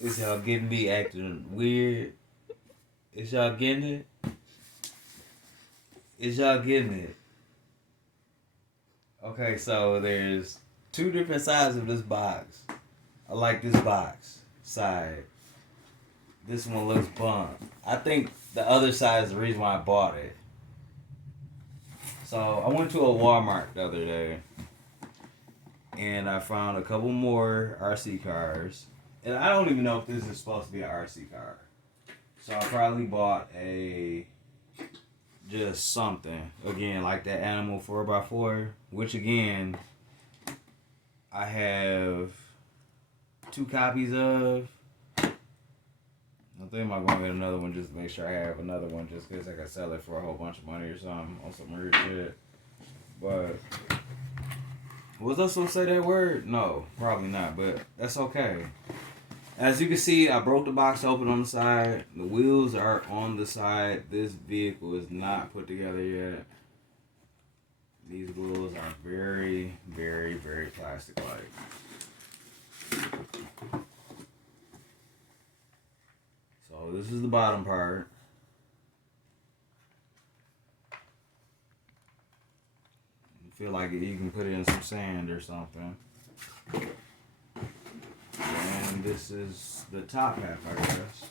Is y'all getting me acting weird? Is y'all getting it? Is y'all getting it? Okay, so there's two different sides of this box. I like this box side. This one looks bummed. I think the other side is the reason why I bought it. So I went to a Walmart the other day and I found a couple more RC cars. And I don't even know if this is supposed to be an RC car. So I probably bought a just something. Again, like that Animal 4x4, which again, I have 2 copies of. I think I'm going to get another one just to make sure I have another one just because I can sell it for a whole bunch of money or something on some weird shit. But was I supposed to say that word? No, probably not, but that's okay. As you can see, I broke the box open on the side. The wheels are on the side. This vehicle is not put together yet. These wheels are very, very, very plastic-like. So this is the bottom part. You feel like you can put it in some sand or something. And this is the top half, I guess.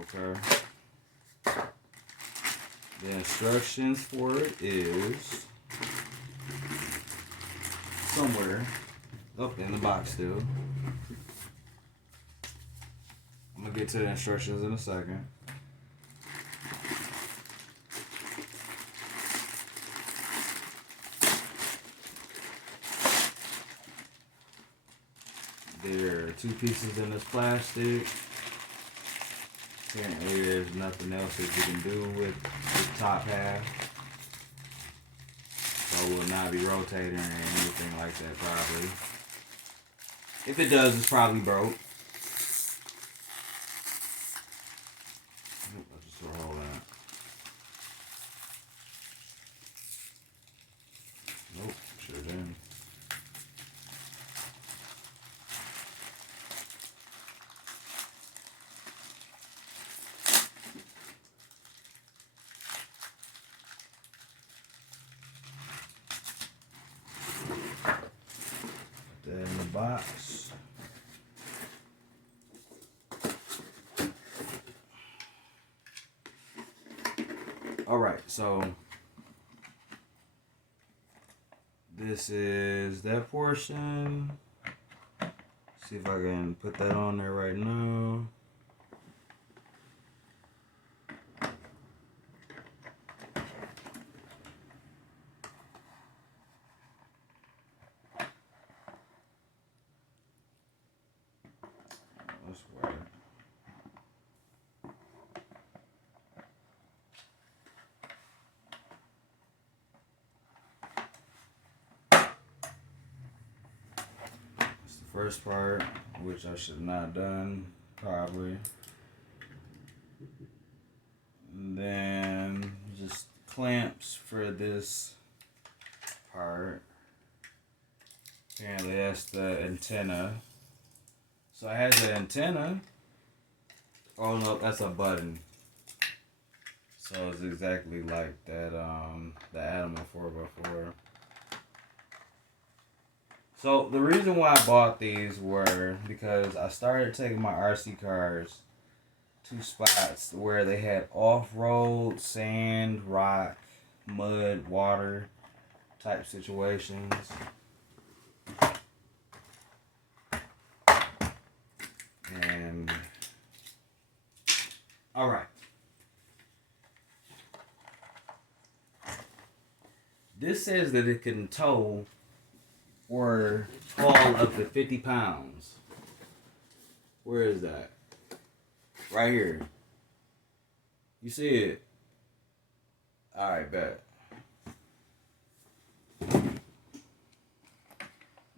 Okay. The instructions for it is somewhere up in the box still. I'm gonna get to the instructions in a second. There are 2 pieces in this plastic. Apparently there's nothing else that you can do with the top half. So it will not be rotating or anything like that probably. If it does, it's probably broke. I'll just throw a hole in it. Nope, sure didn't. Put that in the box. Alright, so this is that portion. See if I can put that on there right now. That's weird. That's the first part, which I should have not done, probably. And then just clamps for this part. Apparently that's the antenna. So it has an antenna. Oh no, that's a button. So it's exactly like that, the Animal 4x4. So the reason why I bought these were because I started taking my RC cars to spots where they had off-road, sand, rock, mud, water type situations. And all right. This says that it can tow or haul up to 50 pounds. Where is that? Right here. You see it? Alright, bet.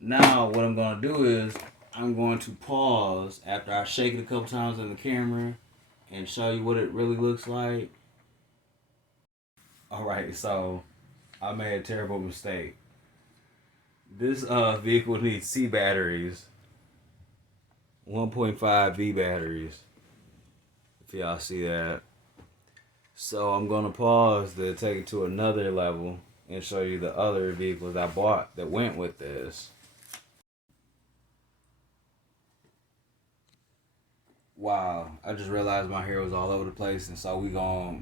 Now what I'm going to do is I'm going to pause after I shake it a couple times on the camera and show you what it really looks like. Alright, so I made a terrible mistake. This vehicle needs C batteries. 1.5 V batteries. If y'all see that. So I'm gonna pause to take it to another level and show you the other vehicles I bought that went with this. Wow, I just realized my hair was all over the place, and so we gonna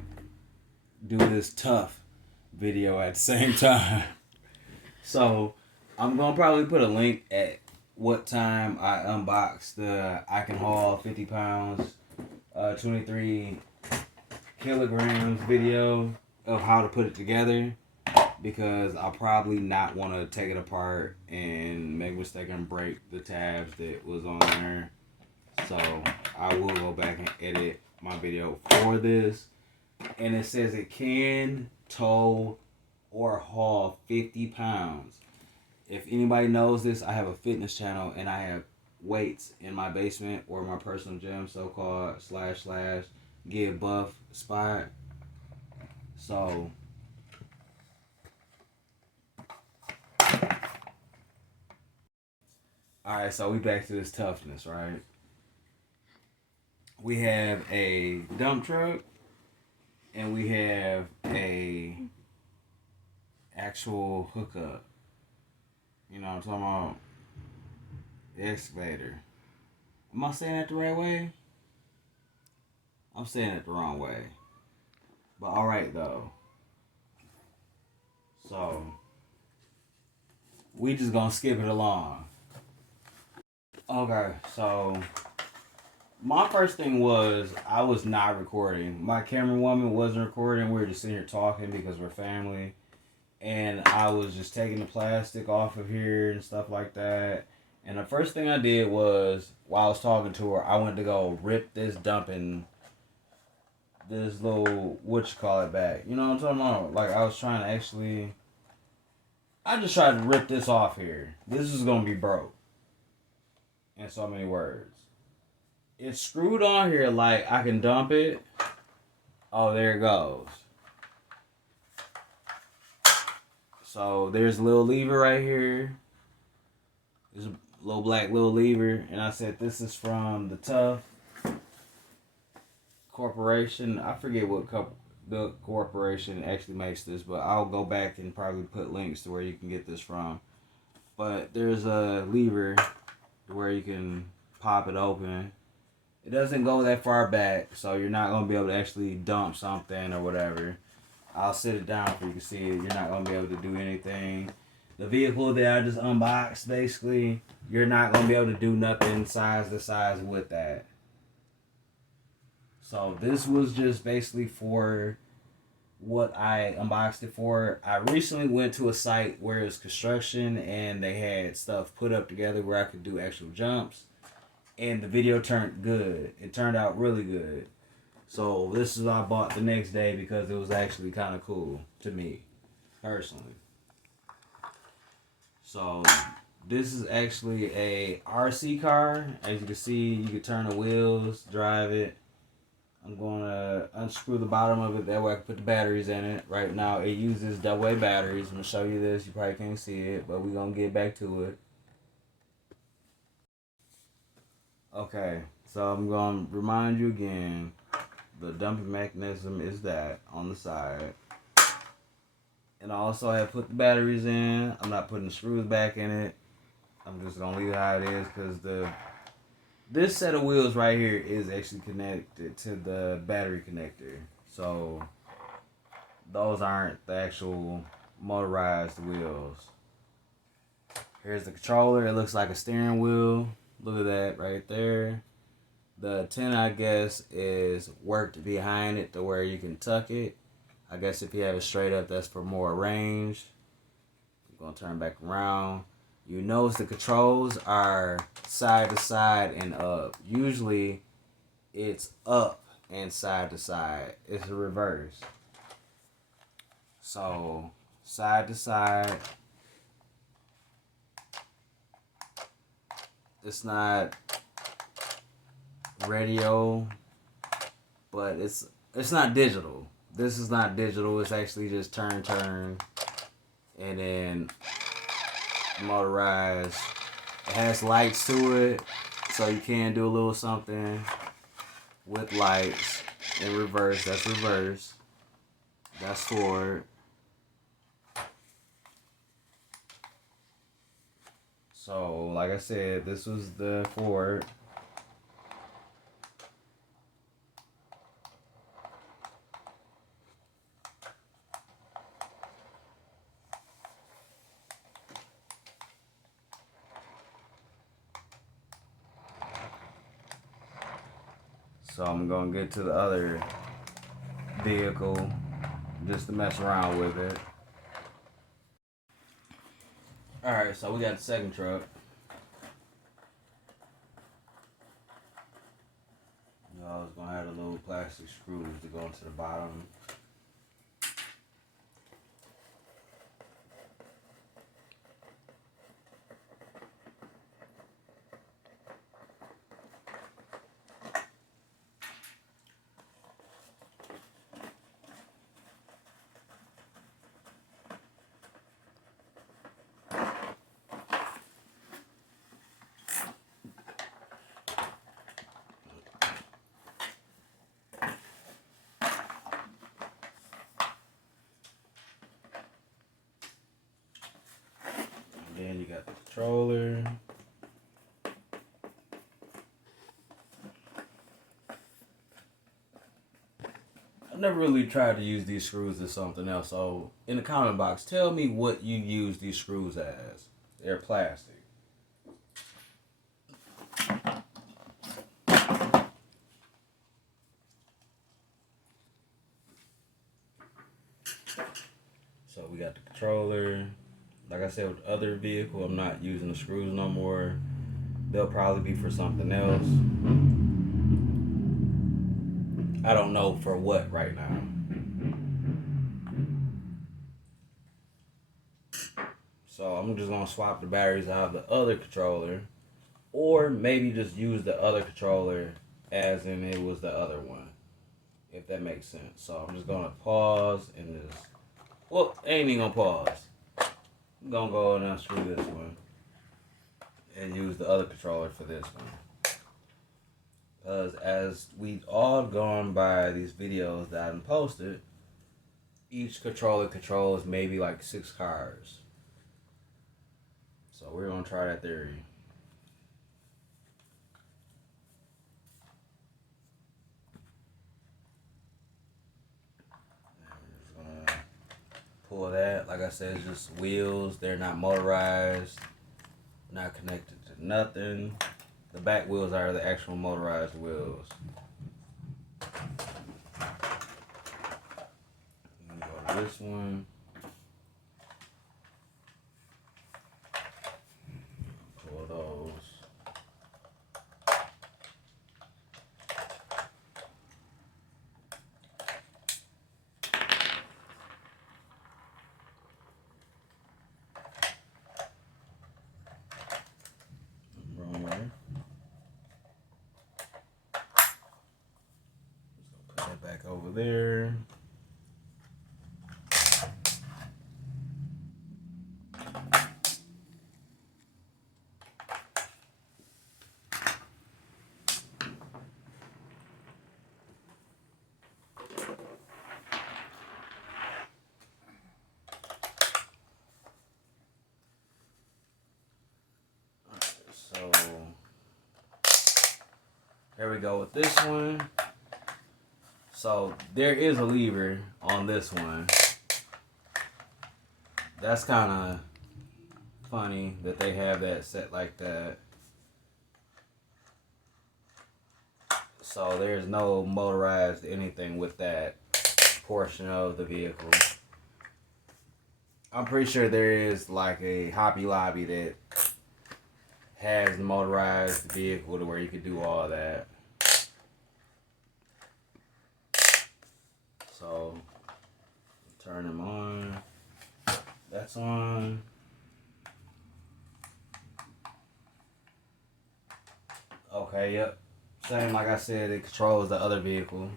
do this TUFF video at the same time. So I'm gonna probably put a link at what time I unboxed the I Can Haul 50 pounds, 23 kilograms video of how to put it together, because I'll probably not want to take it apart and make a mistake and break the tabs that was on there. So I will go back and edit my video for this. And it says it can tow or haul 50 pounds. If anybody knows this, I have a fitness channel and I have weights in my basement or my personal gym, so-called / get buff spot. So alright, so we back to this toughness, right? We have a dump truck and we have a actual hookup. You know what I'm talking about? Excavator. Am I saying that the right way? I'm saying it the wrong way. But alright though. So we just gonna skip it along. Okay, so my first thing was I was not recording. My camera woman wasn't recording. We were just sitting here talking because we're family. And I was just taking the plastic off of here and stuff like that. And the first thing I did was, while I was talking to her, I went to go rip this little, back. You know what I'm talking about? Like, I was trying to actually, I just tried to rip this off here. This is going to be broke. In so many words. It's screwed on here like I can dump it. Oh, there it goes. So there's a little lever right here. There's a little black lever. And I said this is from the TUFF Corporation. I forget what the corporation actually makes this, but I'll go back and probably put links to where you can get this from. But there's a lever where you can pop it open. It doesn't go that far back, so you're not going to be able to actually dump something or whatever. I'll sit it down so you can see it. You're not going to be able to do anything. The vehicle that I just unboxed, basically, you're not going to be able to do nothing size to size with that. So this was just basically for what I unboxed it for. I recently went to a site where it was construction and they had stuff put up together where I could do actual jumps. And the video turned good. It turned out really good. So this is what I bought the next day because it was actually kind of cool to me, personally. So this is actually a RC car. As you can see, you can turn the wheels, drive it. I'm going to unscrew the bottom of it. That way I can put the batteries in it. Right now it uses AA batteries. I'm going to show you this. You probably can't see it, but we're going to get back to it. Okay, so I'm going to remind you again. The dumping mechanism is that on the side. And I also have put the batteries in. I'm not putting the screws back in it. I'm just going to leave it how it is because this set of wheels right here is actually connected to the battery connector. So those aren't the actual motorized wheels. Here's the controller. It looks like a steering wheel. Look at that right there. The antenna, I guess, is worked behind it to where you can tuck it. I guess if you have it straight up, that's for more range. I'm going to turn back around. You notice the controls are side to side and up. Usually, it's up and side to side. It's a reverse. So, side to side. It's not radio but it's not digital. This is not digital. It's actually just turn, and then motorized. It has lights to it, so you can do a little something with lights. In reverse, that's reverse. That's forward. So, like I said, this was the forward. So I'm gonna get to the other vehicle just to mess around with it. Alright, so we got the second truck. I was gonna have the little plastic screws to go into the bottom. Then you got the controller. I've never really tried to use these screws as something else. So in the comment box, tell me what you use these screws as. They're plastic. So we got the controller. Like I said, with the other vehicle, I'm not using the screws no more. They'll probably be for something else. I don't know for what right now. So I'm just gonna swap the batteries out of the other controller, or maybe just use the other controller as in it was the other one, if that makes sense. So I'm just gonna pause and just, well, ain't even gonna pause. I'm gonna go and unscrew this one and use the other controller for this one. Because as we've all gone by these videos that I've posted, each controller controls maybe like 6 cars. So we're gonna try that theory. I'm just gonna pull that. Like I said, it's just wheels. They're not motorized, not connected to nothing. The back wheels are the actual motorized wheels. I'm gonna go to this one. Pull those. Wrong way. Just gonna put that back over there. So here we go with this one. So there is a lever on this one. That's kind of funny that they have that set like that. So there's no motorized anything with that portion of the vehicle. I'm pretty sure there is like a Hobby Lobby that has the motorized vehicle to where you could do all that. So turn them on. That's on. Okay, yep. Same like I said, it controls the other vehicle.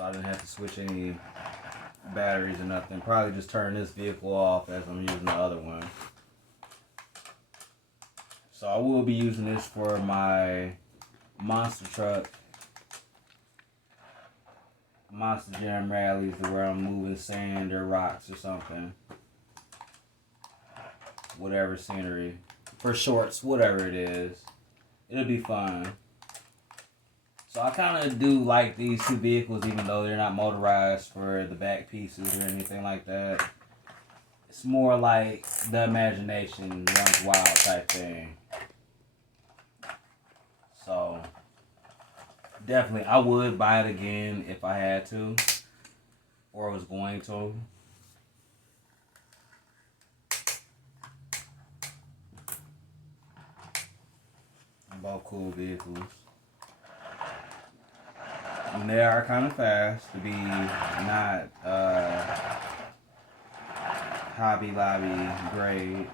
So I didn't have to switch any batteries or nothing. Probably just turn this vehicle off as I'm using the other one. So I will be using this for my monster truck, monster jam rallies, to where I'm moving sand or rocks or something. Whatever scenery. For shorts, whatever it is. It'll be fun. So I kind of do like these two vehicles, even though they're not motorized for the back pieces or anything like that. It's more like the imagination runs wild type thing. So definitely, I would buy it again if I had to, or was going to. Both cool vehicles. And they are kind of fast to be not Hobby Lobby grade.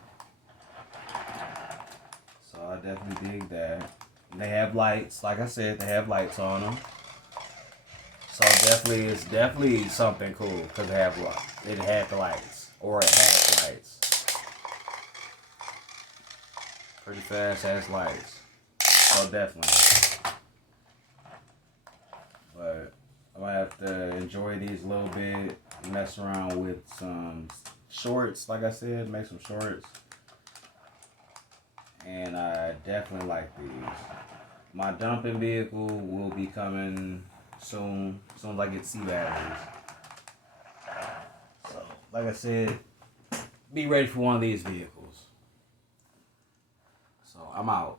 So I definitely dig that. And they have lights, like I said, they have lights on them. So it's definitely something cool because it had the lights, or it has lights. Pretty fast, has lights. So definitely. But I'm gonna have to enjoy these a little bit, mess around with some shorts, like I said, make some shorts. And I definitely like these. My dumping vehicle will be coming soon as I get C batteries. So, like I said, be ready for one of these vehicles. So, I'm out.